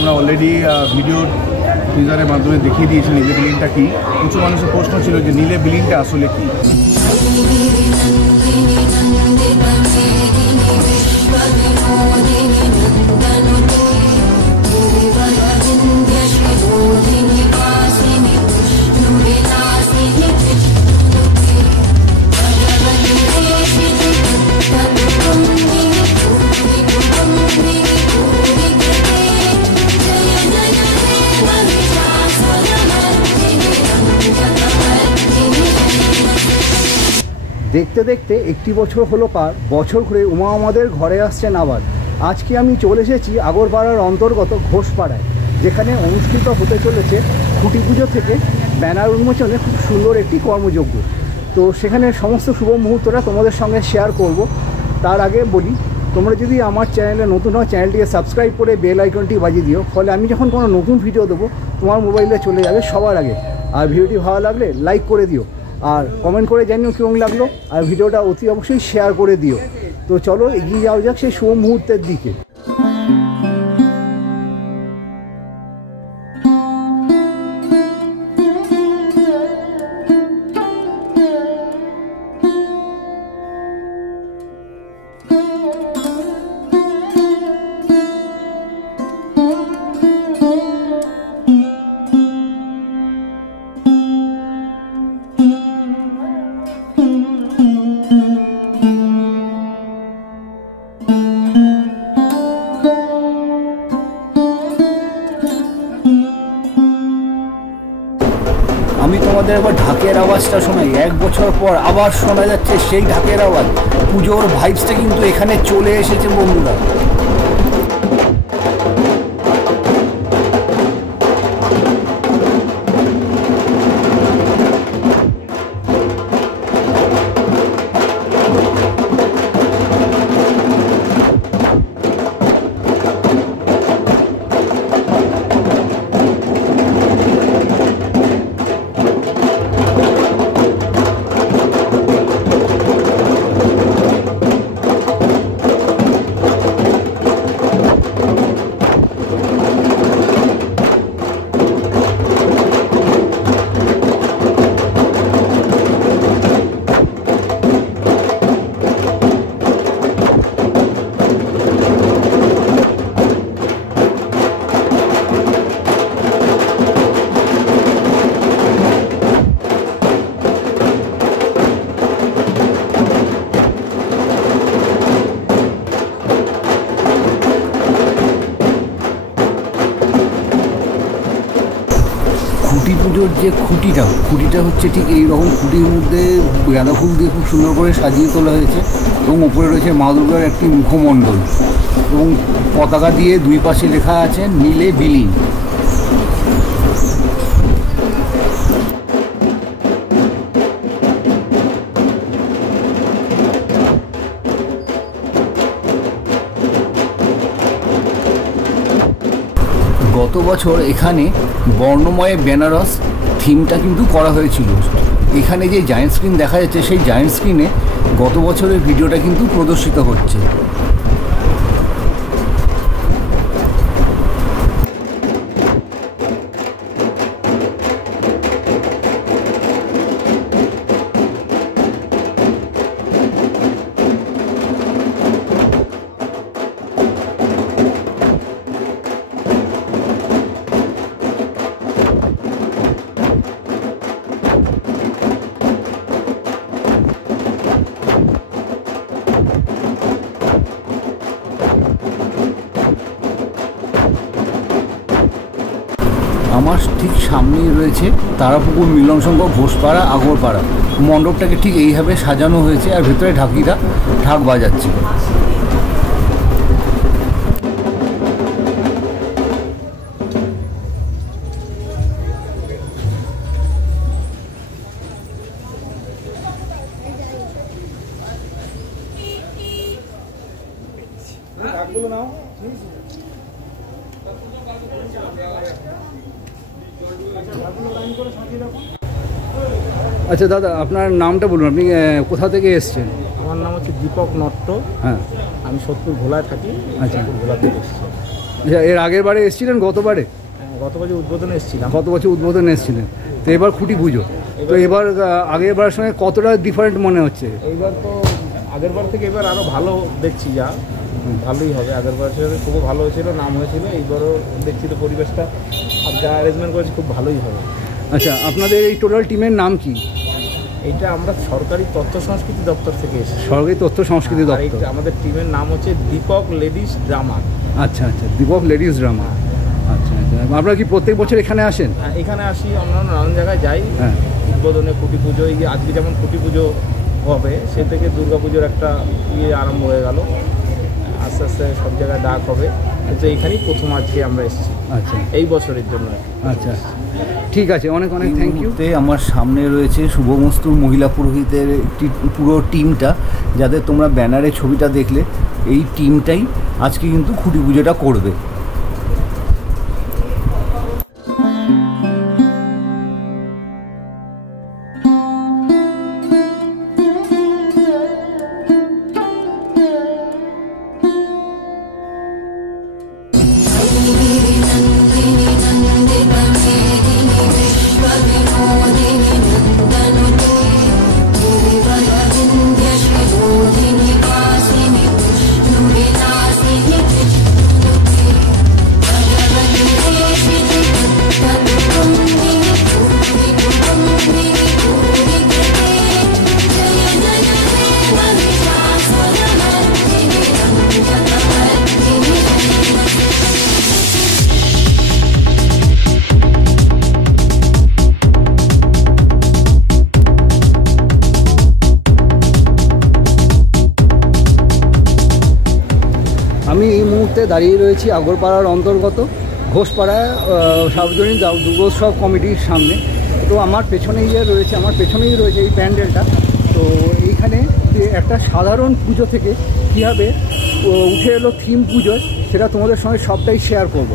আমরা already video টিজারের মাধ্যমে দেখিয়ে দিয়েছি নীলে বিলিংটা কী। কিছু মানুষের প্রশ্ন ছিল যে নীলে বিলিংটা আসলে কী। দেখতে দেখতে একটি বছর হলো পার, বছর ঘুরে উমা আমাদের ঘরে আসছেন আবার। আজকে আমি চলে এসেছি আগরপাড়ার অন্তর্গত ঘোষপাড়ায়, যেখানে অনুষ্ঠিত হতে চলেছে খুঁটি পুজো থেকে ব্যানার উন্মোচনে খুব সুন্দর একটি কর্মযজ্ঞ। তো সেখানে সমস্ত শুভ মুহূর্তটা তোমাদের সঙ্গে শেয়ার করব। তার আগে বলি, তোমরা যদি আমার চ্যানেলে নতুন হও চ্যানেলটিকে সাবস্ক্রাইব করে বেল আইকনটি বাজিয়ে দিও, ফলে আমি যখন কোনো নতুন ভিডিও দেবো তোমার মোবাইলে চলে যাবে সবার আগে। আর ভিডিওটি ভালো লাগলে লাইক করে দিও, আর কমেন্ট করে জানিও কেমন লাগলো, আর ভিডিওটা অতি অবশ্যই শেয়ার করে দিও। তো চলো এগিয়ে যাওয়া যাক সেই শুভ মুহূর্তের দিকে। আমি তোমাদের একবার ঢাকের আওয়াজটা শোনাই। 1 বছর পর আবার শোনা যাচ্ছে সেই ঢাকের আওয়াজ। পুজোর ভাইবসটা কিন্তু এখানে চলে এসেছে বন্ধুরা। খুঁটি পুজোর যে খুঁটিটা হচ্ছে ঠিক এই রকম। খুঁটির মধ্যে গাঁদা ফুল দিয়ে খুব সুন্দর করে সাজিয়ে তোলা হয়েছে, এবং উপরে রয়েছে মা দুর্গার একটি মুখমণ্ডল, এবং পতাকা দিয়ে দুই পাশে লেখা আছে নীলে বিলিং। গত বছর এখানে বর্ণময় বেনারস থিমটা কিন্তু করা হয়েছিল। এখানে যে জায়েন্ট স্ক্রিন দেখা যাচ্ছে, সেই জায়েন্ট স্ক্রিনে গত বছরের ভিডিওটা কিন্তু প্রদর্শিত হচ্ছে। আমার ঠিক সামনেই রয়েছে তারাপুকুর মিলন সংঘ ঘোষপাড়া আগরপাড়া। মণ্ডপটাকে ঠিক এইভাবে সাজানো হয়েছে, আর ভেতরে ঢাকিরা ঢাক বাজাচ্ছে। আচ্ছা দাদা, আপনার নামটা বলুন, আপনি কোথা থেকে এসছেন? আমার নাম হচ্ছে দীপক নট্ট। হ্যাঁ, আমি সত্যি ভোলায় থাকি। আচ্ছা, ভোলা থেকে এসেছি। এর আগের বারে এসেছিলেন? গতবারে গত বছর উদ্বোধনে এসেছিলাম। গত বছর উদ্বোধনে এসেছিলেন, তো এবার খুঁটি পুজো। তো এবার আগের বারের সঙ্গে কতটা ডিফারেন্ট মনে হচ্ছে? এইবার তো আগের বার থেকে এবার আরও ভালো দেখছি, যা ভালোই হবে। আগের বছর খুবই ভালো হয়েছিল, নাম হয়েছিল। এইবারও দেখছি তো পরিবেশটা আর যা অ্যারেঞ্জমেন্ট করেছি খুব ভালোই হবে। আচ্ছা, আপনাদের এই টোটাল টিমের নাম কি? এইটা আমরা সরকারি তথ্য সংস্কৃতি দপ্তর থেকে এসেছি। সরকারি তথ্য সংস্কৃতি দপ্তর। আমাদের টিমের নাম হচ্ছে দীপক লেডিস ড্রামা। আচ্ছা আচ্ছা, দীপক লেডিস ড্রামা। আচ্ছা আচ্ছা, আপনারা কি প্রত্যেক বছর এখানে আসেন? হ্যাঁ, এখানে আসি, অন্যান্য নানান জায়গায় যাই। হ্যাঁ, উদ্বোধনে খুঁটি পুজো, এই যে আজকে যেমন খুঁটি পুজো হবে, সে থেকে দুর্গা পুজোর একটা আরম্ভ হয়ে গেল। আস্তে আস্তে সব জায়গায় ডাক হবে, কিন্তু এইখানেই প্রথম আজকে আমরা এসেছি। আচ্ছা, এই বছরের জন্য। আচ্ছা, ঠিক আছে, অনেক অনেক থ্যাংক ইউ। আমার সামনে রয়েছে শুভমস্তুর মহিলা পুরোহিতের একটি পুরো টিমটা, যাদের তোমরা ব্যানারে ছবিটা দেখলে, এই টিমটাই আজকে কিন্তু খুঁটি পুজোটা করবে। আমি এই মুহূর্তে দাঁড়িয়ে রয়েছি আগরপাড়ার অন্তর্গত ঘোষপাড়ায় সার্বজনীন দুর্গোৎসব কমিটির সামনে। তো আমার পেছনেই রয়েছে এই প্যান্ডেলটা। তো এইখানে যে একটা সাধারণ পুজো থেকে কীভাবে উঠে এলো থিম পুজোয়, সেটা তোমাদের সঙ্গে সবটাই শেয়ার করব।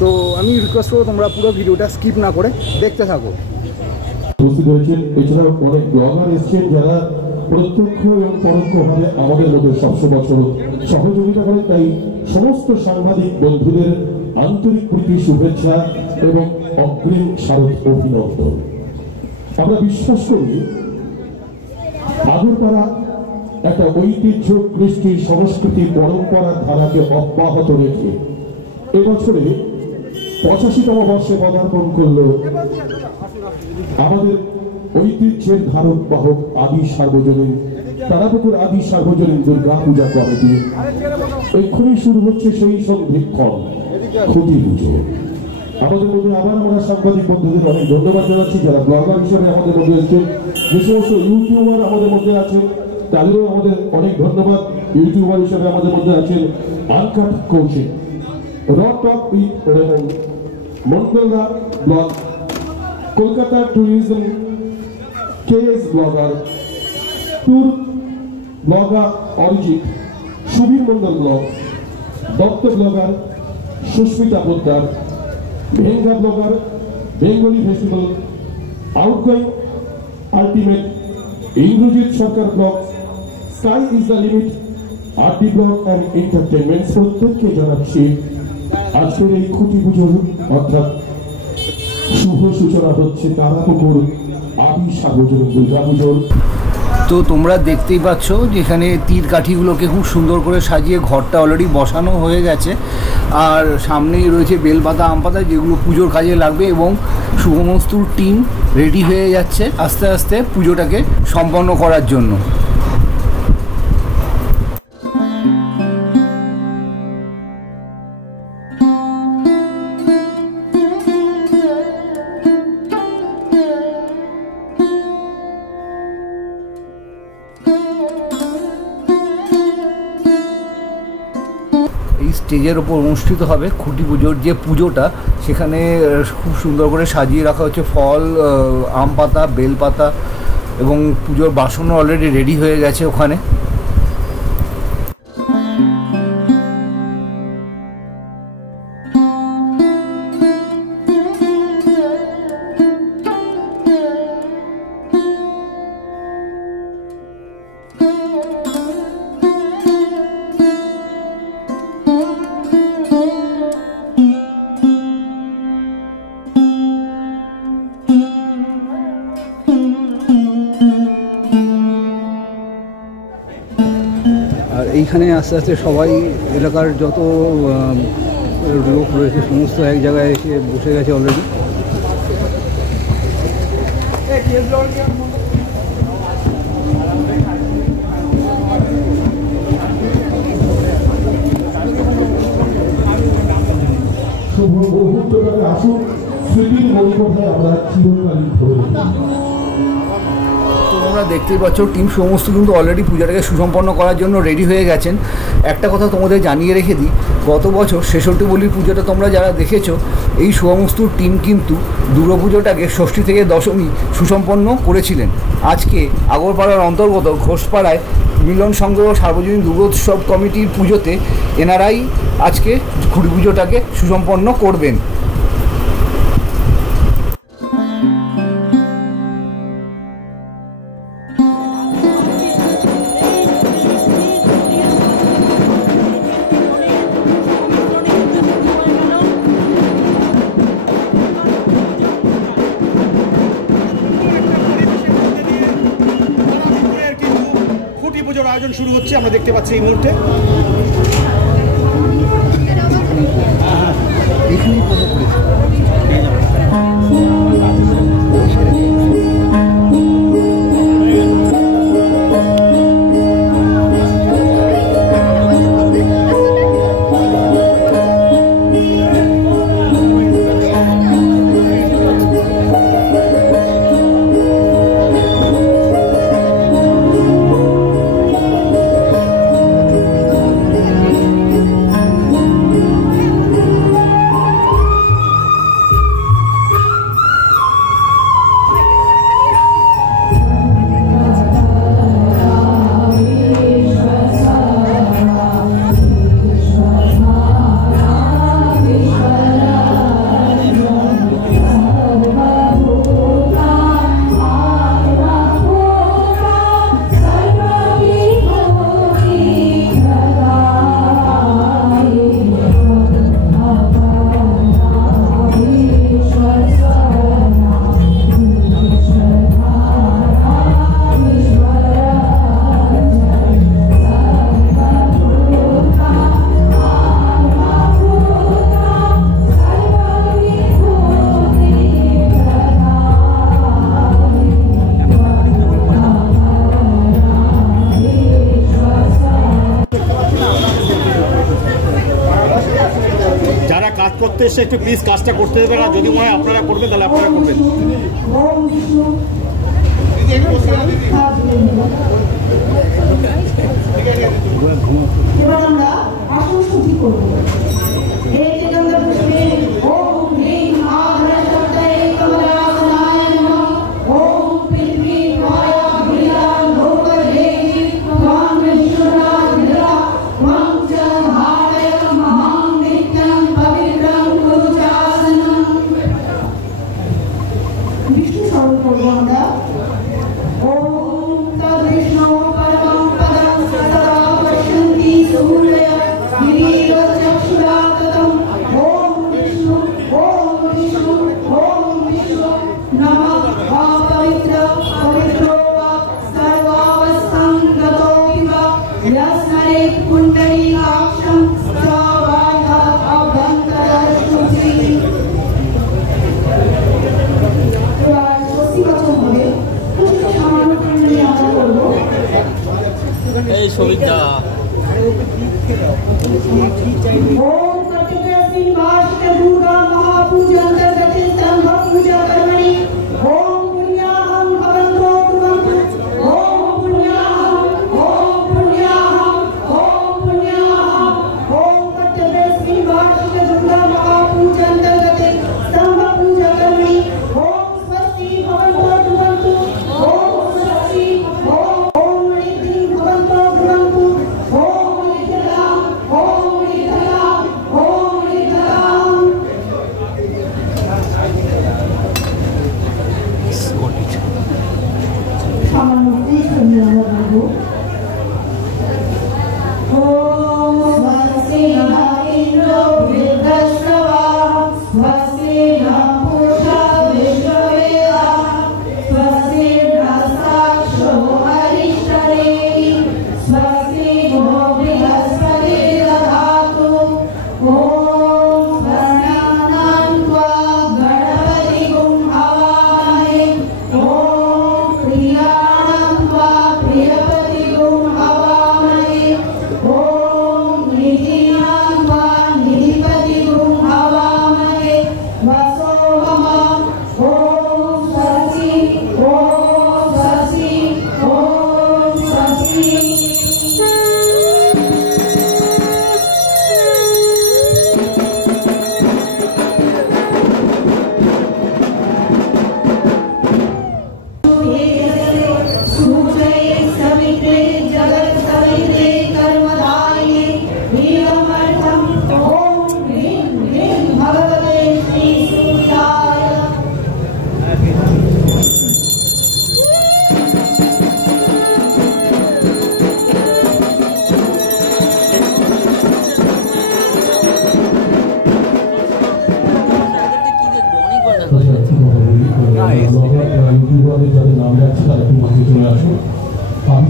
তো আমি রিকোয়েস্ট করবো তোমরা পুরো ভিডিওটা স্কিপ না করে দেখতে থাকো। উপস্থিত হয়েছেন, এছাড়াও অনেক ব্লগার এসেছেন যারা প্রত্যক্ষ এবং পরোক্ষভাবে আমাদের লোকের 700 বছর সহযোগিতা করেন। তাই সমস্ত সাংবাদিক বন্ধুদের আন্তরিক প্রীতি, শুভেচ্ছা এবং অগ্রিম শারদ অভিনন্দন। আমরা বিশ্বাস করি আগরপাড়া একটা ঐতিহ্য, কৃষ্টি, সংস্কৃতি, পরম্পরার ধারাকে অব্যাহত রেখে এবছরে 85তম বর্ষে পদার্পণ করল আমাদের ঐতিহ্যের ধারক বাহক আদি সার্বজনীন তারাপুকুর আদি সার্বজনীন দুর্গা পূজা কমিটি। এক্ষুনি শুরু হচ্ছে সেই সন্ধিক্ষণ খুঁটি পুজো। আমাদের মধ্যে আবার আমরা সাংবাদিক বন্ধুদের অনেক ধন্যবাদ জানাচ্ছি, যারা ব্লগার হিসেবে আমাদের মধ্যে এসেছেন। যে সমস্ত ইউটিউবার আমাদের মধ্যে আছেন, তাদেরও আমাদের অনেক ধন্যবাদ। ইউটিউবার হিসেবে আমাদের মধ্যে আছেন uncut Koushik, rock with Remon, মন্ডলদা blog, Kolkata tourism, KS blogger, tour blogger Arijit, Subir Mondal blog, Dutta blogger Susmita Poddar, ভেঙ্গা blogger, Bengali festival, outgoing ultimate, Indrajit Sarkar blog, sky is the limit, RD blog and entertainment. প্রত্যেককে জানাচ্ছি আজকের এই খুঁটি পুজোর অর্থাৎ শুভ সূচনা হচ্ছে তারাপুকুর আদি সার্বজনীন দুর্গা পুজোর। তো তোমরা দেখতেই পাচ্ছ যেখানে তীর কাঠিগুলোকে খুব সুন্দর করে সাজিয়ে ঘরটা অলরেডি বসানো হয়ে গেছে, আর সামনেই রয়েছে বেলপাতা, আম পাতা, যেগুলো পুজোর কাজে লাগবে। এবং শুভমস্তুর টিম রেডি হয়ে যাচ্ছে আস্তে আস্তে পুজোটাকে সম্পন্ন করার জন্য। এই স্টেজের ওপর অনুষ্ঠিত হবে খুঁটি পুজোর যে পুজোটা, সেখানে খুব সুন্দর করে সাজিয়ে রাখা হচ্ছে ফল, আম পাতা, বেলপাতা, এবং পুজোর বাসনও অলরেডি রেডি হয়ে গেছে ওখানে। এইখানে আস্তে আস্তে সবাই এলাকার যত লোক রয়েছে সমস্ত এক জায়গায় এসে বসে গেছে অলরেডি। শুভ মুহূর্তটাকে আসুন স্মৃতির মণিকোঠায় আমরা চিরকালীন ধরে তোমরা দেখতেই পাচ্ছ টিম সমস্ত কিন্তু অলরেডি পূজাটাকে সুসম্পন্ন করার জন্য রেডি হয়ে গেছেন। একটা কথা তোমাদের জানিয়ে রেখে দিই, গত বছর 66 বলির পুজোটা তোমরা যারা দেখেছো, এই সমস্ত টিম কিন্তু দুর্গাপুজোটাকে ষষ্ঠী থেকে দশমী সুসম্পন্ন করেছিলেন। আজকে আগরপাড়ার অন্তর্গত ঘোষপাড়ায় মিলন সংগ্রহ সার্বজনীন দুর্গোৎসব কমিটির পুজোতে এনারাই আজকে খুঁটি পুজোটাকে সুসম্পন্ন করবেন। পুজোর আয়োজন শুরু হচ্ছে, আমরা দেখতে পাচ্ছি এই মুহূর্তে। করতে এসে একটু প্লিজ কাজটা করতে দেবে না, যদি মনে হয় আপনারা করবেন তাহলে আপনারা করবেন। এবার আমরা আসন শুদ্ধি করব। এই যে গন্ধ পুষ্পে ওম হ্রিং আধার শব্দে কমলাসনায় নমঃ। ওম পৃথিবী মায়া ভিলাম লোকদেহি ত্বং বিষ্ণুরা নিরা ত্বং চ ভারয় মহাং নিত্যং পবিত্রং কুরুচাসনম। বিষ্ণু স্মরণ করব আমরা। ওম তদ্বিষ্ণু পরমং পদং সদা পশ্যন্তি সুহৃদয় गिरिरचक्षुराततं। ओम विष्णु नमः। अपवित्र पवित्रो वा सर्वावस्थां गतोऽपि वा यस्मरे पुण्डरीकाक्षं स बाधा अभ्यन्तरशुचिः। এবার স্বস্তি বচন হবে, পুষ্প সামান্য নিয়ে আমরা করব। এই সবিতা ओम कटिकस्मिन् वार्षिक दुर्गा महापूजा अंतर्गते स्तंभ पूजा कर्मणि ओम पुण्याहं भवन्तो कुर्वन्तु। ओम पुण्याहं ओम कटिकस्मिन् वार्षिक दुर्गा महापूजा अंतर्गते स्तंभ पूजा कर्मणि ओम स्वस्ति भवन्तो कुर्वन्तु। ओम स्वस्ति ओम रीतिं भवन्तो कुर्वन्तु। বিবাদের যাদের নাম যাচ্ছে তারা একটু মধ্যে চলে আসুন। আমি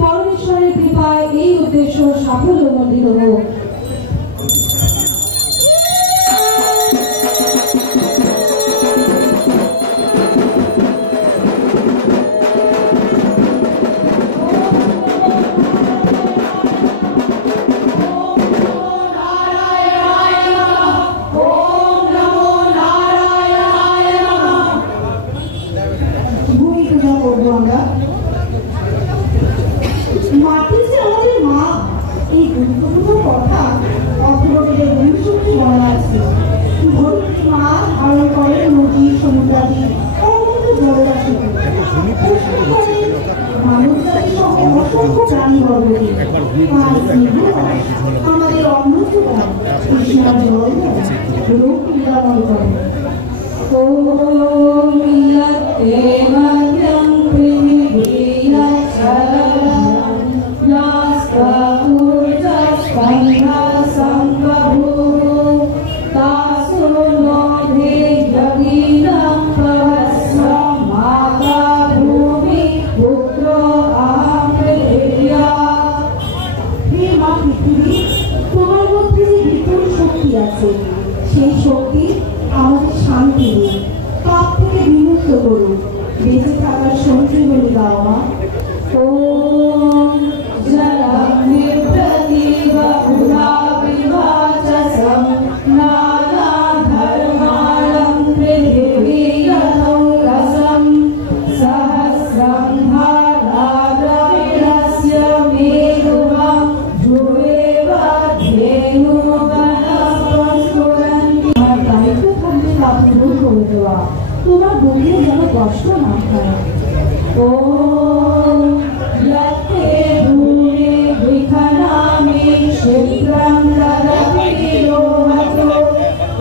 পরমেশ্বরের কৃপায় এই উদ্দেশ্য সাফল্যমণ্ডিত হোক। মাটি যে আমাদের মা, এই গুরুত্বপূর্ণ কথা অথর্ববেদে ভবিষ্যতে বলা আছে। ধরিত্রী মা ধারণ করে নদী, সমুদ্রাদি অনন্ত জলরাশিকে। মানব জাতির সঙ্গে অসংখ্য প্রাণী বর্গকে আমাদের অন্ন যোগায়, কৃষ্ণার জল দেয়, রোগ নিরাময় করে। ওম ইয়তে মধ্যম পৃথিবীয়া সরলম নাস্তা ঊর্জা স্পন্দা সম্ভবু তাসো লোভে জগিনাম প্রভস্বম মাতা ভূমি পুত্র আহম পৃথিবীয়া। হে মা পৃথিবী, তোমার মধ্যে যে বিপুল শক্তি আছে, সেই শক্তি আমাদের শান্তি দিন, পাপ থেকে বিমুক্ত করুন, বেঁচে থাকার সঞ্জীবনী দাও মা। ওম জলাগ্নি প্রতিভা উদা বিভাচসম নানা ধর্মাণং পৃথিবীয়তং রসম সহস্রম ধারাদ্রবিণস্য মেঘুমা ধ্রুবেবা ধেনুগণঃ দায়িত্ব থাকবে তা পূরণ করে দেওয়া, তোমার বন্ধু যেন কষ্ট না হয়। ওম ইয়তে ভূমি বিখনামি ক্ষিপ্রং দদতি লোহতো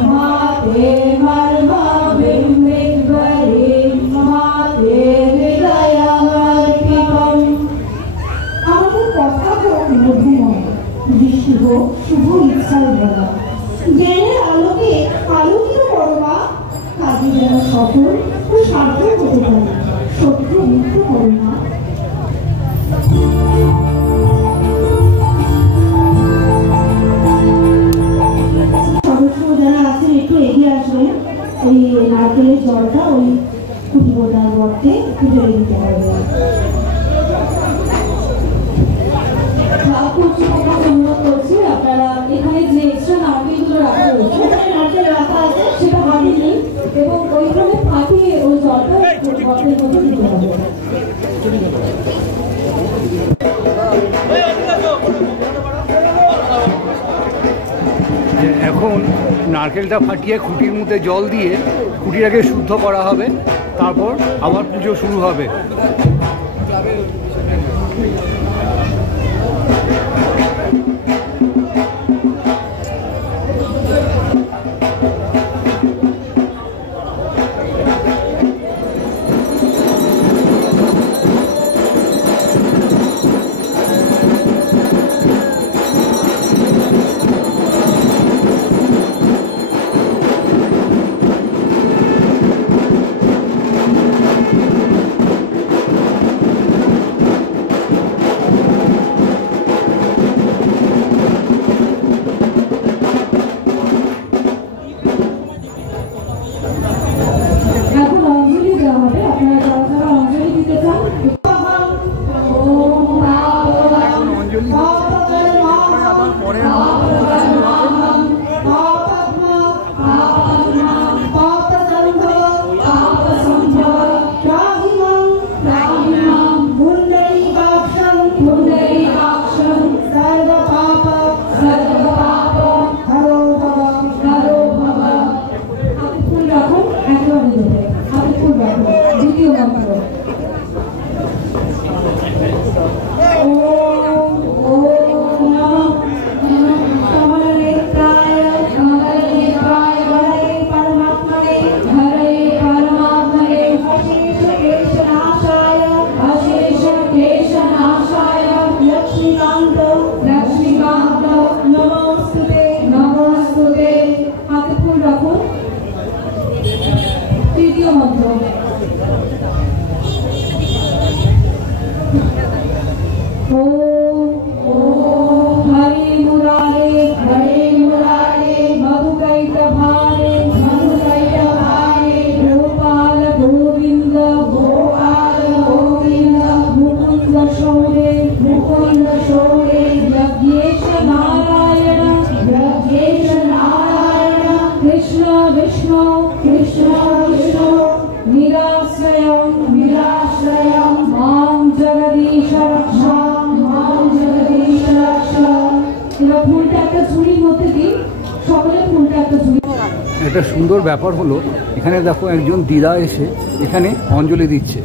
মাতে মর্মা বিমৃগ্বরে মাতে হৃদয়মর্পিতম। আমাদের কথা হোক মধুময়, দৃষ্টি হোক শুভ ইচ্ছার বলা, জ্ঞানের আলোকে আলোকিত করবা, কাজে যেন সফল ও সার্থক হতে পারে। শত্রু মুক্ত করো না। সদস্য যারা আছেন একটু এগিয়ে আসবেন, ওই নারকেলের জলটা ওই কুটিবোটার গর্তে পুজো দিতে হবে। ঠাকুর অনুরোধ করছি আপনারা এখানে যে এক্সট্রা নারকেলগুলো রাখা রয়েছে, এখানে নারকেল রাখা আছে সেটা হাতে নিন এবং ওইভাবে ফাটিয়ে ওই জলটা গর্তের মধ্যে দিতে হবে। এখন নারকেলটা ফাটিয়ে খুঁটির মধ্যে জল দিয়ে খুঁটিটাকে শুদ্ধ করা হবে, তারপর আবার পুজো শুরু হবে। একটা সুন্দর ব্যাপার হলো এখানে দেখো একজন দিদা এসে এখানে অঞ্জলি দিচ্ছে।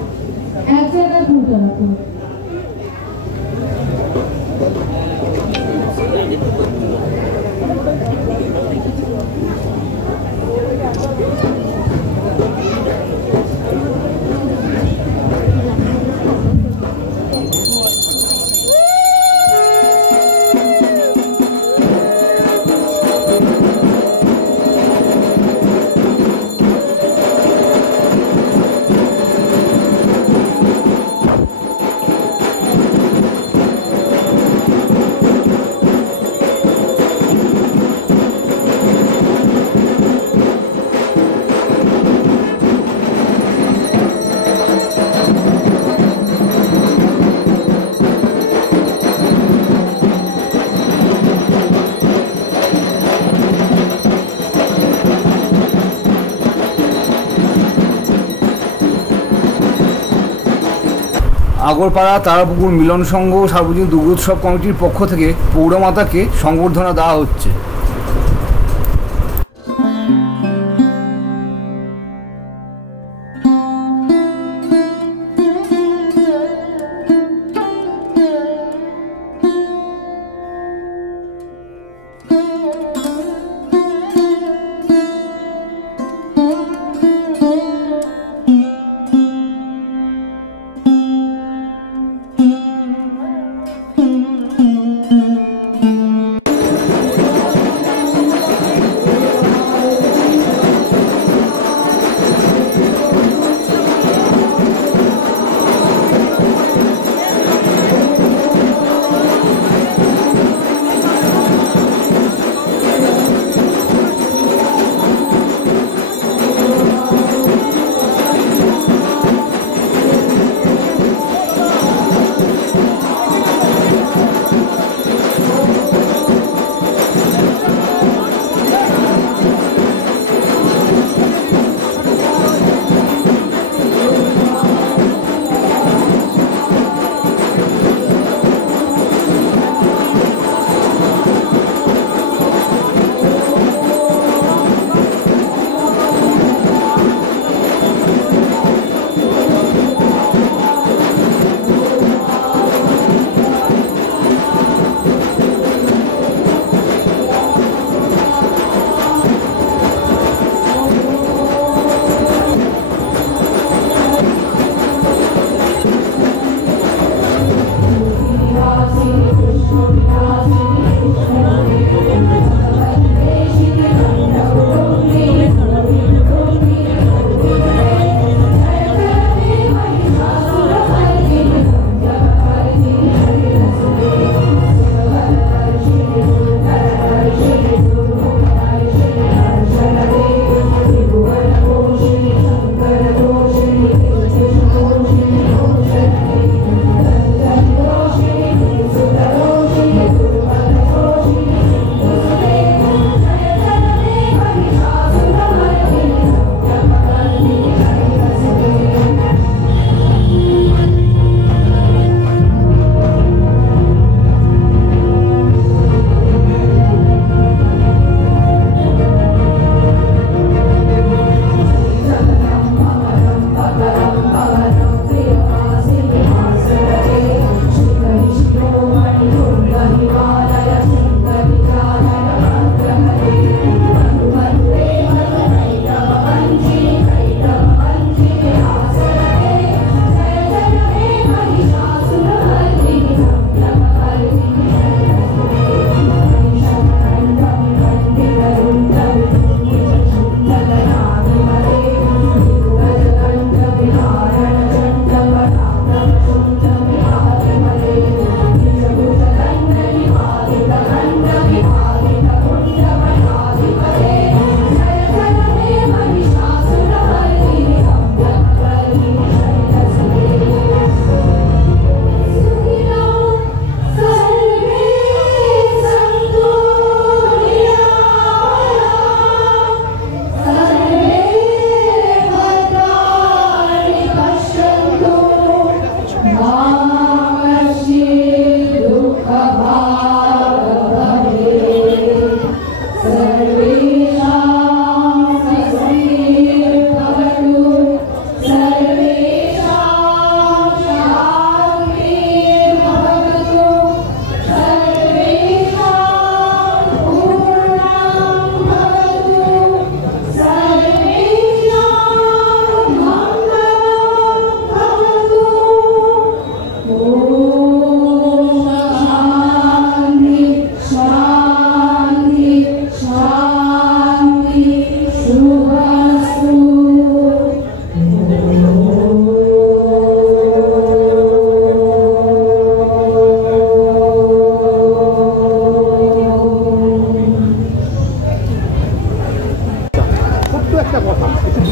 আগরপাড়া তারাপুকুর মিলন সংঘ সার্বজনীন দুর্গোৎসব কমিটির পক্ষ থেকে পৌরমাতাকে সংবর্ধনা দেওয়া হচ্ছে।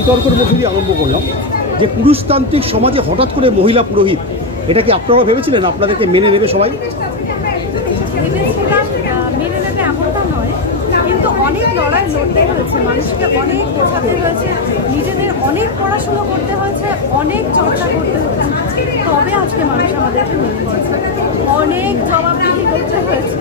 বিতর্কের মধ্যে দিয়ে আরম্ভ করলাম যে পুরুষতান্ত্রিক সমাজে হঠাৎ করে মহিলা পুরোহিত, এটা কি আপনারা ভেবেছিলেন আপনাদেরকে মেনে নেবে সবাই? মেনে নেবে এমনটা নয়, কিন্তু অনেক লড়াই লড়তে হয়েছে, মানুষকে অনেক বোঝাতে হয়েছে, নিজেদের অনেক পড়াশুনো করতে হয়েছে, অনেক চর্চা করতে হয়েছে, তবে আজকে মানুষ আমাদেরকে মেনে নিয়েছে। অনেক জবাবদিহি করতে হয়েছে,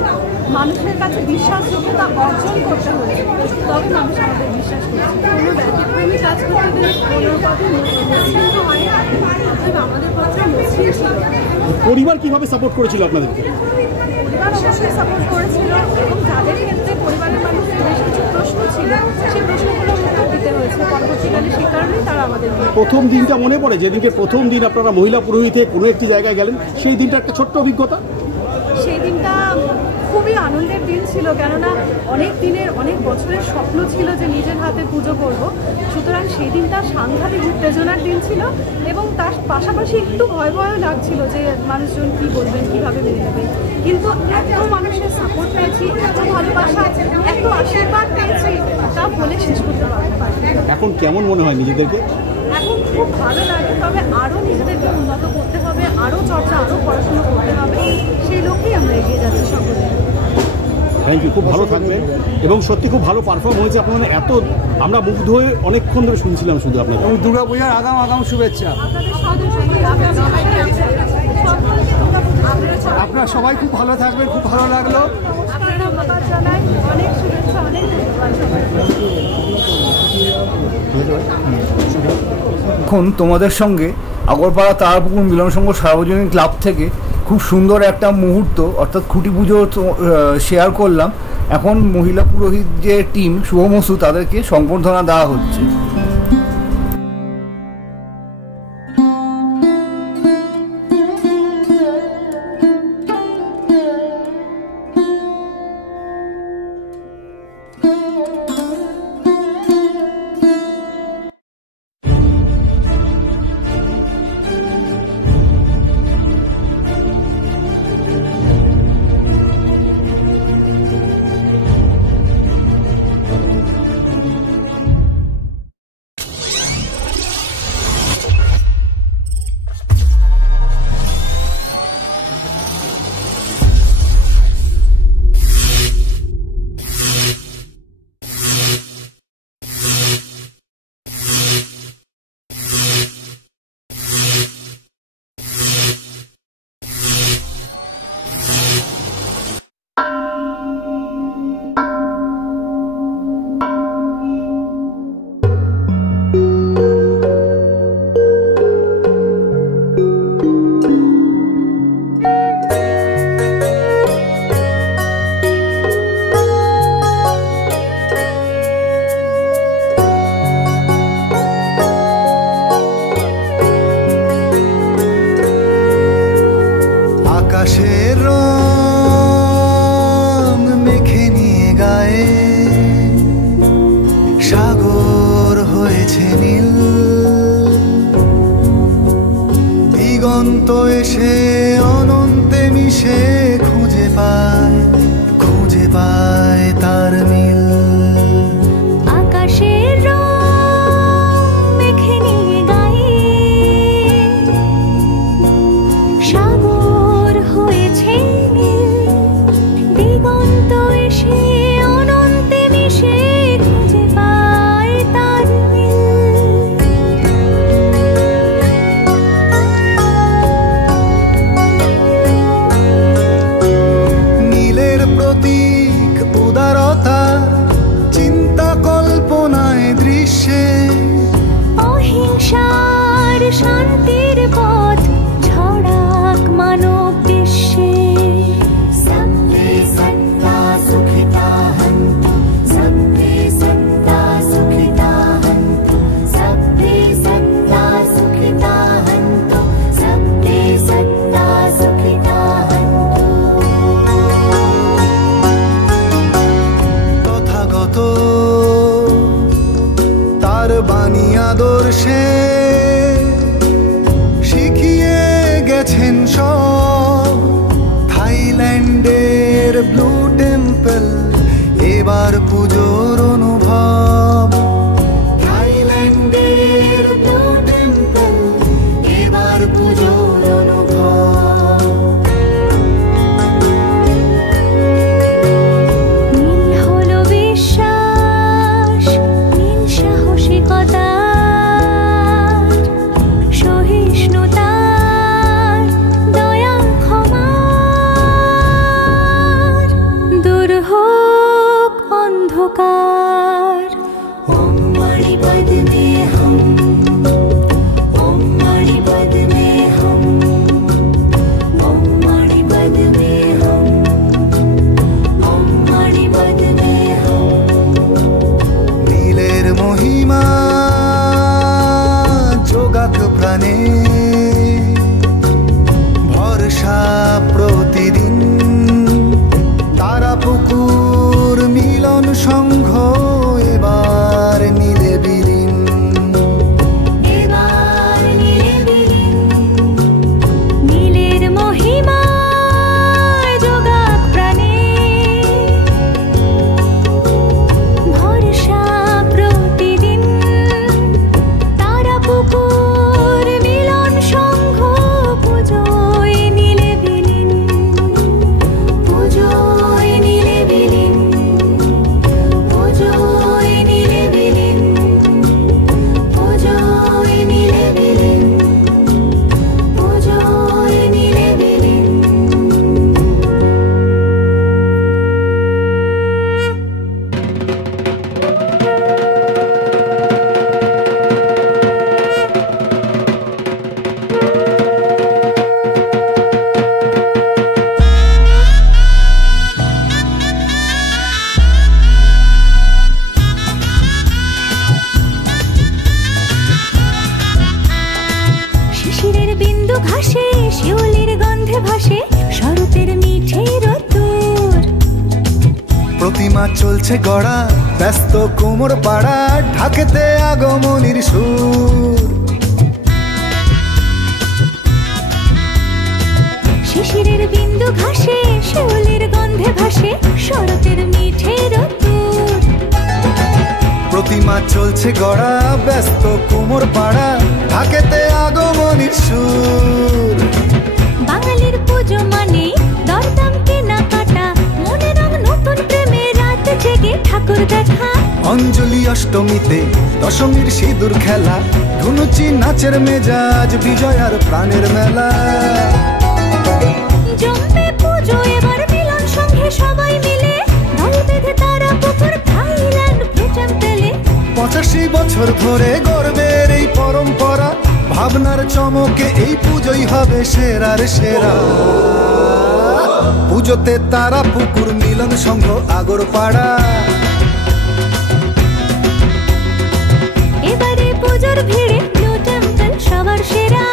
মানুষের কাছে বিশ্বাসযোগ্যতা অর্জন করতে হয়েছে, তবে মানুষ আমাদের বিশ্বাস করছে। কোনো ব্যতিক্রমী কাজ করতে গেলে কোনো পথে মসৃণ তো হয় না, অতএব আমাদের পথে মসৃণ ছিল। পরিবার কিভাবে সাপোর্ট করেছিল আপনাদেরকে? পরিবার অবশ্যই সাপোর্ট করেছিল, এবং যাদের ক্ষেত্রে পরিবারের মানুষের বেশ কিছু প্রশ্ন ছিল, সেই প্রশ্নগুলো উত্তর দিতে হয়েছে পরবর্তীকালে, সে কারণেই তারা আমাদের প্রথম দিনটা মনে পড়ে, যেদিনকে প্রথম দিন আপনারা মহিলা পুরোহিতে কোনো একটি জায়গায় গেলেন, সেই দিনটা একটা ছোট্ট অভিজ্ঞতা? সেই দিনটা খুবই আনন্দের দিন ছিল, কেননা অনেক দিনের অনেক বছরের স্বপ্ন ছিল যে নিজের হাতে পুজো করব। সুতরাং সেই দিনটা সাংঘাতিক উত্তেজনার দিন ছিল, এবং তার পাশাপাশি একটু ভয় ভয়ও লাগছিল যে মানুষজন কী বলবেন, কীভাবে মেনে নেবে। কিন্তু এত মানুষের সাপোর্ট পেয়েছি, এত ভালোবাসা, এত আশীর্বাদ পেয়েছি, তা বলে শেষ করতে পারবো। এখন কেমন মনে হয় নিজেদেরকে? এখন খুব ভালো লাগে, তবে আরও নিজেদেরকে উন্নত করতে হবে, আরও চর্চা, আরও পড়াশুনো করতে হবে, সেই লক্ষ্যেই আমরা এগিয়ে যাচ্ছি সকলে। থ্যাংক ইউ, খুব ভালো থাকবেন, এবং সত্যি খুব ভালো পারফর্ম হয়েছে আপনার, এত আমরা মুগ্ধ হয়ে অনেকক্ষণ ধরে শুনছিলাম শুধু আপনাদের। এবং দুর্গাপূজার আগাম শুভেচ্ছা। আপনারা সবাই খুব ভালো থাকবেন, খুব ভালো লাগলো। অনেক শুভেচ্ছা, অনেক এখন তোমাদের সঙ্গে আগরপাড়া তারাপুকুর মিলন সংঘ সার্বজনীন ক্লাব থেকে খুব সুন্দর একটা মুহূর্ত, অর্থাৎ খুঁটি পুজো শেয়ার করলাম। এখন মহিলা পুরোহিত যে টিম শুভমসু, তাদেরকে সংবর্ধনা দেওয়া হচ্ছে। প্রাণে ভরসা প্রতিদিন তারা পুকুর মিলন সংঘ এবার নীলে বিলীন নীলের মহিমা যোগা প্রাণে ভরসা প্রতিদিন তারা পুকুর মিলন সংঘ পুজোয় নীলে বিলীন পুজোয় নীলে বিলীন পুজোয় নীলে বিলীন পুজোয় নীলে বিলীন পুজোয় নীলে বিলীন শিশিরের বিন্দু ঘাসে শিউলির গন্ধে ভাসে শরতের মিঠে রোদ্দুর প্রতিমা চলছে গড়া ব্যস্ত কোমর পাড়া ঢাকেতে আগমনীর সুর শিশিরের বিন্দু ঘাসে শিউলির গন্ধে ভাসে শরতের মিঠে রোদ্দুর প্রতিমা চলছে গড়া ব্যস্ত কোমর পাড়া ঢাকেতে আগমনীর সুর বাঙালির পুজো মানে দরদাম কেনাকাটা মনে রং নতুন প্রেমে রাত জেগে ঠাকুর দেখা অঞ্জলি অষ্টমীতে দশমীর সিঁদুর খেলা ধুনুচি নাচের মেজাজ বিজয় আর প্রাণের মেলা জমবে পুজো এবার মিলন সঙ্গে সবাই মিলে দল বেঁধে তারা পুকুর থাইল্যান্ড ব্লু টেম্পেলে 85 বছর ধরে গর্বের এই পরম্পরা ভাবনার চমকে এই পুজোই হবে সেরার সেরা পুজোতে তারা পুকুর মিলন সংঘ আগরপাড়া এবারে পুজোর ভিড়ে ব্লু টেম্পল সবার সেরা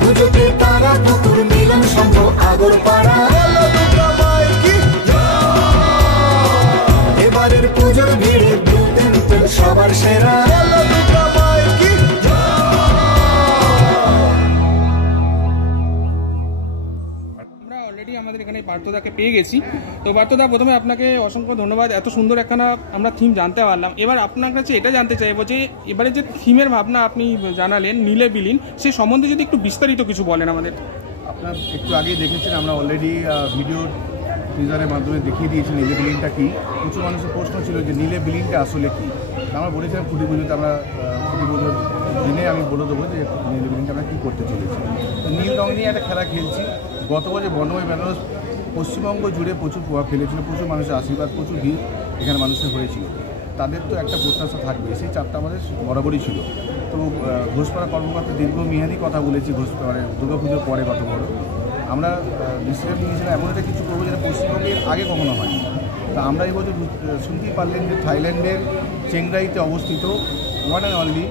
পুজোতে তারা পুকুর মিলন সংঘ আগরপাড়া এবারের পুজোর ভিড়ে ব্লু টেম্পল সবার সেরা আমরা অলরেডি আমাদের এখানে পার্থদাকে পেয়ে গেছি। তো পার্থদা, প্রথমে আপনাকে অসংখ্য ধন্যবাদ, এত সুন্দর একখানা আমরা থিম জানতে পারলাম। এবার আপনার কাছে এটা জানতে চাইবো যে এবারে যে থিমের ভাবনা আপনি জানালেন নীলে বিলীন, সে সম্বন্ধে যদি একটু বিস্তারিত কিছু বলেন আমাদের। আপনার একটু আগেই দেখেছেন, আমরা অলরেডি ভিডিও টিজারের মাধ্যমে দেখিয়ে দিয়েছি নীলে বিলীনটা কী। কিছু মানুষের প্রশ্ন ছিল যে নীলে বিলীনটা আসলে কী। আমরা বলেছিলাম খুঁটি পুজোতে, আমরা খুঁটি পুজোর দিনে আমি বলে দেবো যে নীলে বিলীনটা আমরা কী করতে চলেছি। তো নীল রং নিয়ে একটা খেলা খেলছি। গত বছর বর্ণময় বেনারস পশ্চিমবঙ্গ জুড়ে প্রচুর প্রভাব ফেলেছিল, প্রচুর মানুষের আশীর্বাদ, প্রচুর ভিড় এখানে মানুষের হয়েছিল। তাদের তো একটা প্রত্যাশা থাকবে, সেই চাপটা আমাদের বরাবরই ছিল। তো ঘোষপাড়া কর্মকর্তা দীর্ঘমেয়াদী কথা বলেছি, মানে দুর্গাপুজোর পরে কত বড় আমরা ডিসিশন নিয়েছিলাম এমন একটা কিছু করবো যেটা পশ্চিমবঙ্গের আগে কখনো হয়। তা আমরা এবছর শুনতেই পারলেন যে থাইল্যান্ডের চেংরাইতে অবস্থিত one and only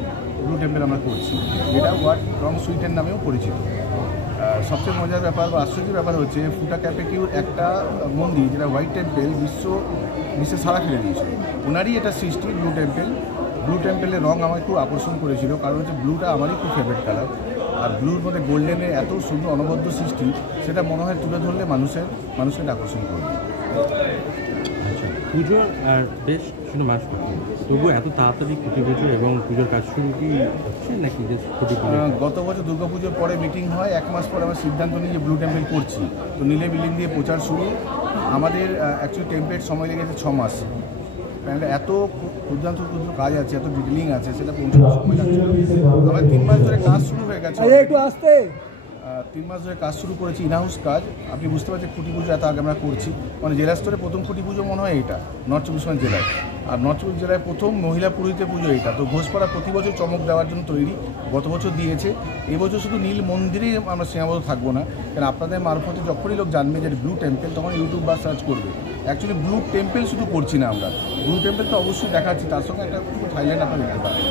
blue temple আমরা করছি, যেটা রং সুইটের নামেও পরিচিত। সবচেয়ে মজার ব্যাপার বা আশ্চর্যের ব্যাপার হচ্ছে ফুটা ক্যাপেটিউর একটা মন্দির যেটা হোয়াইট টেম্পল বিশ্বে সারা ফেলে দিয়েছিল, ওনারই এটা সৃষ্টি ব্লু টেম্পল। ব্লু টেম্পলের রং আমাকে খুব আকর্ষণ করেছিল, কারণ হচ্ছে ব্লুটা আমারই খুব ফেভারিট কালার। আর ব্লুর মধ্যে গোল্ডেনের এত সুন্দর অনবদ্য সৃষ্টি, সেটা মনে হয় তুলে ধরলে মানুষকে আকর্ষণ করবে। পুজো আর বেশ কিছু মাস তবু এত তাড়াতাড়ি খুঁটি পুজো এবং পুজোর কাজ শুরু কি হচ্ছে নাকি? গত বছর দুর্গাপুজোর পরে মিটিং হয়, 1 মাস পরে আমরা সিদ্ধান্ত নিই যে ব্লু টেম্পল করছি। তো নীলে বিলীন দিয়ে প্রচার শুরু। আমাদের অ্যাকচুয়ালি টেম্পলেট সময় লেগেছে 6 মাস। এত ক্ষুদ্রান্ত ক্ষুদ্র কাজ আছে, এত ডিটেলিং আছে, সেটা পৌঁছানোর সময় লাগছে। আমার 3 মাস ধরে কাজ শুরু হয়ে গেছে। 3 মাস ধরে কাজ শুরু করেছি, ইনহাউস কাজ। আপনি বুঝতে পারছেন খুঁটি পুজো এত আগে আমরা করছি, মানে জেলা স্তরে প্রথম খুঁটি পুজো মনে হয় এটা নর্থ চব্বিশ পরগনা জেলায়, আর নর্থ চব্বিশ জেলায় প্রথম মহিলা পুরোহিতের পুজো এটা। তো ঘোষপাড়া প্রতি বছর চমক দেওয়ার জন্য তৈরি, গত বছর দিয়েছে। এবছর শুধু নীল মন্দিরেই আমরা সীমাবদ্ধ থাকবো না, কারণ আপনাদের মারফতে যখনই লোক জানবে যে ব্লু টেম্পল, তখন ইউটিউব বা সার্চ করবে। অ্যাকচুয়ালি ব্লু টেম্পল শুধু করছি না আমরা, ব্লু টেম্পল তো অবশ্যই দেখাচ্ছি, তার সঙ্গে একটা থাইল্যান্ড আপনারা দেখতে পারেন,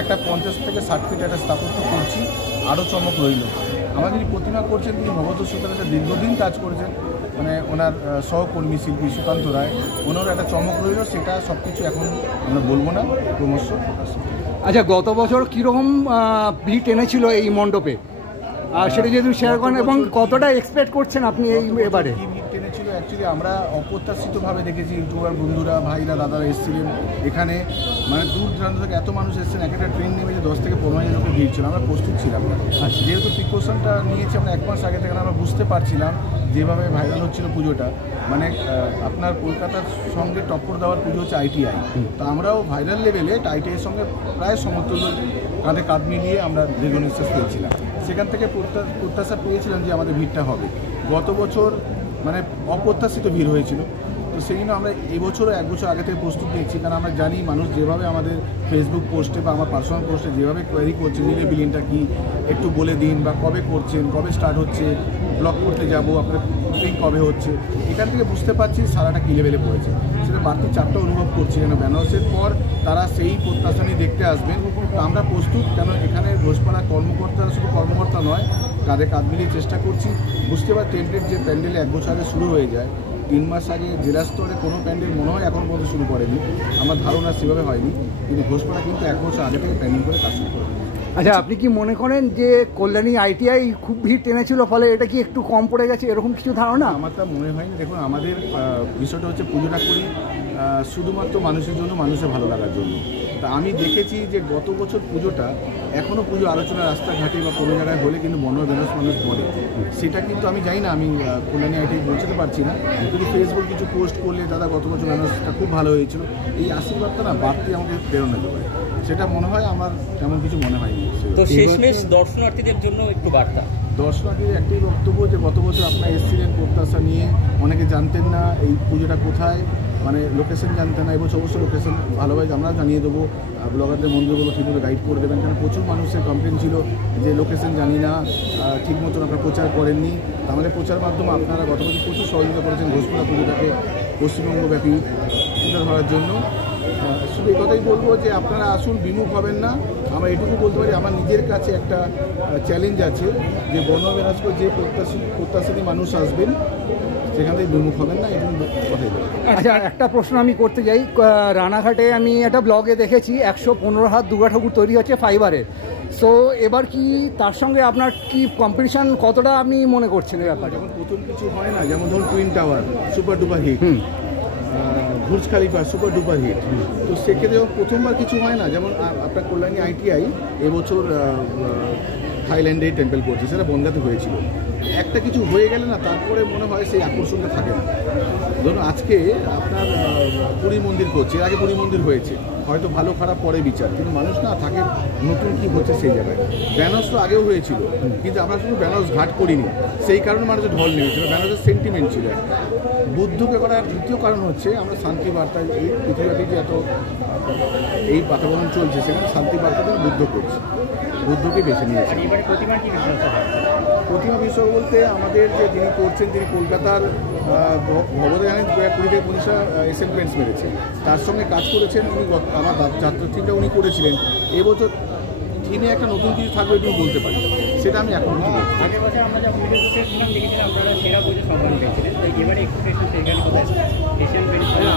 একটা 50 থেকে 60 ফিট একটা স্থাপত্য করছি, আরও চমক রইল। আমাদের এই প্রতিমা করছেন তিনি ভগবত সুকান্ত, দীর্ঘদিন কাজ করেছেন, মানে ওনার সহকর্মী শিল্পী সুকান্ত রায়, ওনারও একটা চমক রইল। সেটা সব কিছু এখন আমরা বলবো না, ক্রমশ প্রকাশ। আচ্ছা, গত বছর কীরকম ভিড় টেনেছিল এই মণ্ডপে, আর সেটা যদি শেয়ার করেন, এবং কতটা এক্সপেক্ট করছেন আপনি এই এবারে? কী ভিড় টেনেছিল অ্যাকচুয়ালি আমরা অপ্রত্যাশিতভাবে দেখেছি। ইউটিউবার বন্ধুরা, ভাইরা, দাদারা এসেছিলেন এখানে, মানে দূর দূরান্ত থেকে এত মানুষ এসেছেন। একটা ট্রেন নেমে যে 10 থেকে 15 হাজার লোকের ভিড় ছিল, আমরা প্রস্তুত ছিলাম না। যেহেতু প্রিকশনটা নিয়েছি আমরা 1 মাস আগে থেকে, আমরা বুঝতে পারছিলাম যেভাবে ভাইরাল হচ্ছিল পুজোটা, মানে আপনার কলকাতার সঙ্গে টক্কর দেওয়ার পুজো হচ্ছে ITI। তো আমরাও ভাইরাল লেভেলে ITIর সঙ্গে প্রায় সমতুল্য কাঁধে কাঁধ মিলিয়ে আমরা দীর্ঘ নিঃশ্বাস পেয়েছিলাম। সেখান থেকে প্রত্যাশা পেয়েছিলাম যে আমাদের ভিড়টা হবে। গত বছর মানে অপ্রত্যাশিত ভিড় হয়েছিল, তো সেই জন্য আমরা এবছরও 1 বছর আগে থেকে প্রস্তুত নিচ্ছি। কারণ আমরা জানি মানুষ যেভাবে আমাদের ফেসবুক পোস্টে বা আমার পার্সোনাল পোস্টে যেভাবে কোয়ারি করছে, নীলে বিলিংটা কি একটু বলে দিন, বা কবে করছেন, কবে স্টার্ট হচ্ছে, ব্লগ করতে যাব, আপনার বুকিং কবে হচ্ছে, এখান থেকে বুঝতে পারছি সারাটা কী লেভেলে পড়েছে। সেটা বাড়তি চাপটা অনুভব করছি, কেন বেনারসের পর তারা সেই প্রত্যাশা নিয়ে দেখতে আসবেন। তো আমরা প্রস্তুত, কেন এখানে ঘোষপাড়া কর্মকর্তারা শুধু কর্মকর্তা নয়, কাঁধে কাঁধ মিলিয়ে চেষ্টা করছি। বুঝতে পার টেন্টেড যে প্যান্ডেলে 1 বছর আগে শুরু হয়ে যায়, 3 মাস আগে জেলা স্তরে কোনো প্যান্ডেল মনে হয় এখন পর্যন্ত শুরু করেনি, আমার ধারণা সেভাবে হয়নি, কিন্তু ঘোষপাড়া কিন্তু 1 বছর আগে থেকে প্যান্ডেল করে কাজ শুরু করে। আচ্ছা, আপনি কি মনে করেন যে কল্যাণী ITI খুব ভিড় টেনেছিল, ফলে এটা কি একটু কম পড়ে গেছে, এরকম কিছু ধারণা? আমার তা মনে হয়নি। দেখুন, আমাদের বিষয়টা হচ্ছে পুজোটা করি শুধুমাত্র মানুষের জন্য, মানুষের ভালো লাগার জন্য। তা আমি দেখেছি যে গত বছর পুজোটা এখনও পুজো আলোচনা রাস্তাঘাটে বা কোনো জায়গায় হলে কিন্তু বেনারস মানুষ বলে, সেটা কিন্তু আমি জানি না, আমি কল্যাণী ITI পৌঁছাতে পারছি না, কিন্তু ফেসবুক কিছু পোস্ট করলে দাদা গত বছর বেনারসটা খুব ভালো হয়েছিল, এই আশীর্বাদটা না বাড়তি আমাকে প্রেরণা দেবে, সেটা মনে হয় আমার তেমন কিছু মনে হয়নি। তো শেষমেশ দর্শনার্থীদের জন্য একটু বার্তা। দর্শনার্থীদের একটাই বক্তব্য যে গত বছর আপনারা এসেছিলেন প্রত্যাশা নিয়ে, অনেকে জানতেন না এই পুজোটা কোথায়, মানে লোকেশন জানতেন না। এবছর অবশ্যই লোকেশন ভালোভাবে আমরাও জানিয়ে দেবো, ব্লগারদের মন্দিরগুলো ঠিকমতো গাইড করে দেবেন, কারণ প্রচুর মানুষের কমপ্লেন ছিল যে লোকেশন জানি না, ঠিক মতন আপনারা প্রচার করেননি। আমাদের প্রচার মাধ্যমে আপনারা গত বছর প্রচুর সহযোগিতা করেছেন ঘোষপাড়া পুজোটাকে পশ্চিমবঙ্গব্যাপী তুলে ধরার জন্য। শুধু এই কথাই বলবো যে আপনারা আসুন, বিমুখ হবেন না। আমরা এটুকু বলতে পারি, আমার নিজের কাছে একটা চ্যালেঞ্জ আছে যে বেনারসপুর যে প্রত্যাশী মানুষ আসবেন সেখান থেকে বিমুখ হবেন না, এটুকু কথাই বলবো। আচ্ছা, একটা প্রশ্ন আমি করতে যাই। রানাঘাটে আমি একটা ব্লগে দেখেছি 115 হাত দুর্গা ঠাকুর তৈরি হচ্ছে ফাইবারের। সো এবার কি তার সঙ্গে আপনার কি কম্পিটিশন কতটা আপনি মনে করছেন এই ব্যাপারে? যখন প্রথম কিছু হয় না, যেমন ধরুন twin tower super duper hit, Burj Khalifa super duper hit, তো সেক্ষেত্রে যখন প্রথমবার কিছু হয় না, যেমন আপনার কল্যাণী ITI এবছর থাইল্যান্ডে টেম্পল করছে, সেটা বনগাঁতে হয়েছিল। একটা কিছু হয়ে গেলে না, তারপরে মনে হয় সেই আকর্ষণটা থাকে না। ধরুন আজকে আপনার পুরী মন্দির করছে, এর আগে পুরী মন্দির হয়েছে, হয়তো ভালো খারাপ পরে বিচার, কিন্তু মানুষ না থাকে নতুন কী হচ্ছে সেই জায়গায়। বেনারস তো আগেও হয়েছিল, কিন্তু আমরা শুধু বেনারস ঘাট করিনি, সেই কারণে মানুষের ঢল নেমেছিল, বেনারসের সেন্টিমেন্ট ছিল। বুদ্ধকে করার দ্বিতীয় কারণ হচ্ছে আমরা শান্তি বার্তা, এই পৃথিবীতে যে এত এই বাতাবরণ চলছে, সেখানে শান্তি বার্তাটা বুদ্ধ করছে, বুদ্ধকে বেছে নিয়েছে। প্রতিমা বিষয় বলতে আমাদের যে যিনি করছেন, তিনি কলকাতার ভবনে জানেন 20 থেকে 25টা এশিয়ান পেন্টস মেরেছে, তার সঙ্গে কাজ করেছেন উনি। আমার যাত্রা থিমটা উনি করেছিলেন, এবছর থিমে একটা নতুন কিছু থাকবে এটুকু বলতে পারি, সেটা আমি এখন বলছি।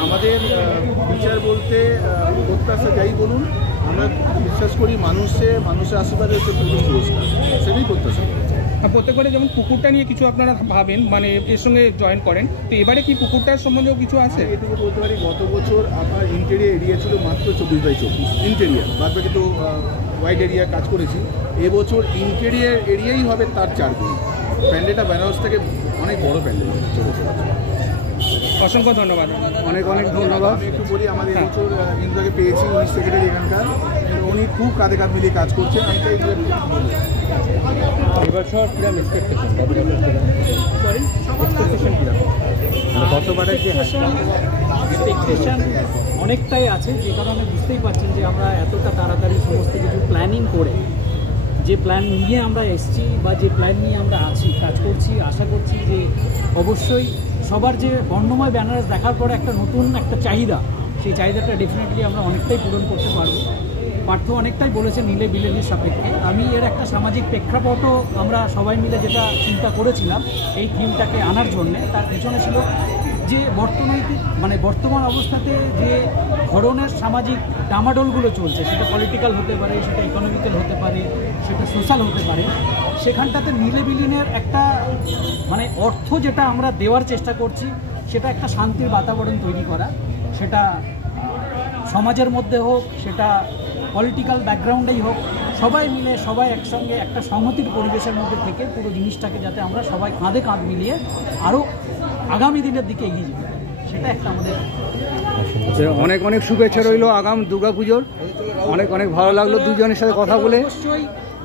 আমাদের বিচার বলতে প্রত্যাশা যাই বলুন, আমরা বিশ্বাস করি মানুষের আশীর্বাদ হচ্ছে প্রথম পুরস্কার, সেটাই প্রত্যাশা। প্রত্যেকবারে যেমন পুকুরটা নিয়ে কিছু আপনারা ভাবেন, মানে এর সঙ্গে জয়েন করেন, তো এবারে কি পুকুরটার সম্বন্ধেও কিছু আছে? এটুকু বলতে পারি, গত বছর আমার ইন্টেরিয়ার এরিয়া ছিল মাত্র 24x24 ইন্টেরিয়ার, বাদ বাকি তো ওয়াইড এরিয়া কাজ করেছি। এবছর ইন্টেরিয়ার এরিয়াই হবে তার 4 গুণ। প্যান্ডেলটা বেনারস থেকে অনেক বড় প্যান্ডেল চলেছে। অসংখ্য ধন্যবাদ। অনেক ধন্যবাদ। আমি একটু বলি, আমাদের এবছর ইন্দ্রাকে পেয়েছি, উনি সেক্রেটারি এখানকার, উনি খুব কাঁধে কাঁধ মিলিয়ে কাজ করছেন। আমি চাই যে এবছর কিরকম এক্সপেকটেশন, সরি এক্সপেকটেশন কিরকম, গতবারের যে এক্সপেকটেশন অনেকটাই আছে, যে কারণে বুঝতেই পারছেন যে আমরা এতটা তাড়াতাড়ি সমস্ত কিছু প্ল্যানিং করে যে প্ল্যান নিয়ে আমরা এসেছি বা যে প্ল্যান নিয়ে আমরা আছি কাজ করছি, আশা করছি যে অবশ্যই সবার যে বর্ণময় বেনারস দেখার পরে একটা নতুন একটা চাহিদা, সেই চাহিদাটা ডেফিনেটলি আমরা অনেকটাই পূরণ করতে পারবো। পার্থ অনেকটাই বলেছে নীলে বিলেনের সাপেক্ষে, আমি এর একটা সামাজিক প্রেক্ষাপটও আমরা সবাই মিলে যেটা চিন্তা করেছিলাম এই থিমটাকে আনার জন্যে, তার পেছনে ছিল যে বর্তমান অবস্থাতে যে ধরনের সামাজিক ডামাডোলগুলো চলছে, সেটা পলিটিক্যাল হতে পারে, সেটা ইকোনমিক্যাল হতে পারে, সেটা সোশ্যাল হতে পারে, সেখানটাতে নীলে বিলীনের একটা অর্থ যেটা আমরা দেওয়ার চেষ্টা করছি সেটা একটা শান্তির বাতাবরণ তৈরি করা, সেটা সমাজের মধ্যে হোক, সেটা পলিটিক্যাল ব্যাকগ্রাউন্ডেই হোক, সবাই মিলে সবাই একসঙ্গে একটা সংহতির পরিবেশের মধ্যে থেকে পুরো জিনিসটাকে যাতে আমরা সবাই কাঁধে কাঁধ মিলিয়ে আরও আগামী দিনের দিকে এগিয়ে যেতে পারি, সেটা একটা আমাদের। অনেক অনেক শুভেচ্ছা রইল আগাম দুর্গাপুজোর। অনেক অনেক ভালো লাগলো দুজনের সাথে কথা বলে। অবশ্যই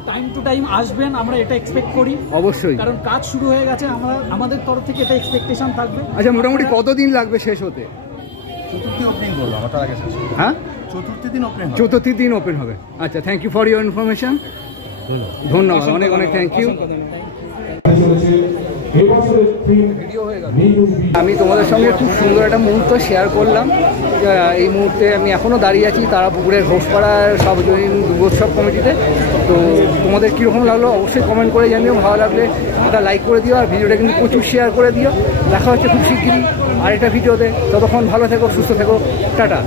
টাইম টু টাইম আসবেন, আমরা এটা এক্সপেক্ট করি অবশ্যই, কারণ কাজ শুরু হয়ে গেছে, আমাদের তরফ থেকে এটা এক্সপেকটেশন থাকবে। আচ্ছা, মোটামুটি কতদিন লাগবে শেষ হতে? চতুর্থী ওপেনিং করবো আমরা, তার আগে শেষ। হ্যাঁ, চতুর্থী দিন ওপেন হবে। আচ্ছা, thank you for your information. ধন্যবাদ, অনেক অনেক থ্যাংক ইউ। আমি তোমাদের সঙ্গে খুব সুন্দর একটা মুহূর্ত শেয়ার করলাম। এই মুহূর্তে আমি এখনও দাঁড়িয়ে আছি তারাপুকুরের ঘোষপাড়ার সার্বজনীন দুর্গোৎসব কমিটিতে। তো তোমাদের কীরকম লাগলো অবশ্যই কমেন্ট করে জানিও, ভালো লাগলে একটা লাইক করে দিও, আর ভিডিওটা কিন্তু প্রচুর শেয়ার করে দিও। দেখা হচ্ছে খুব শিগগিরই আরেকটা ভিডিওতে। ততক্ষণ ভালো থেকো, সুস্থ থেকো, টাটা।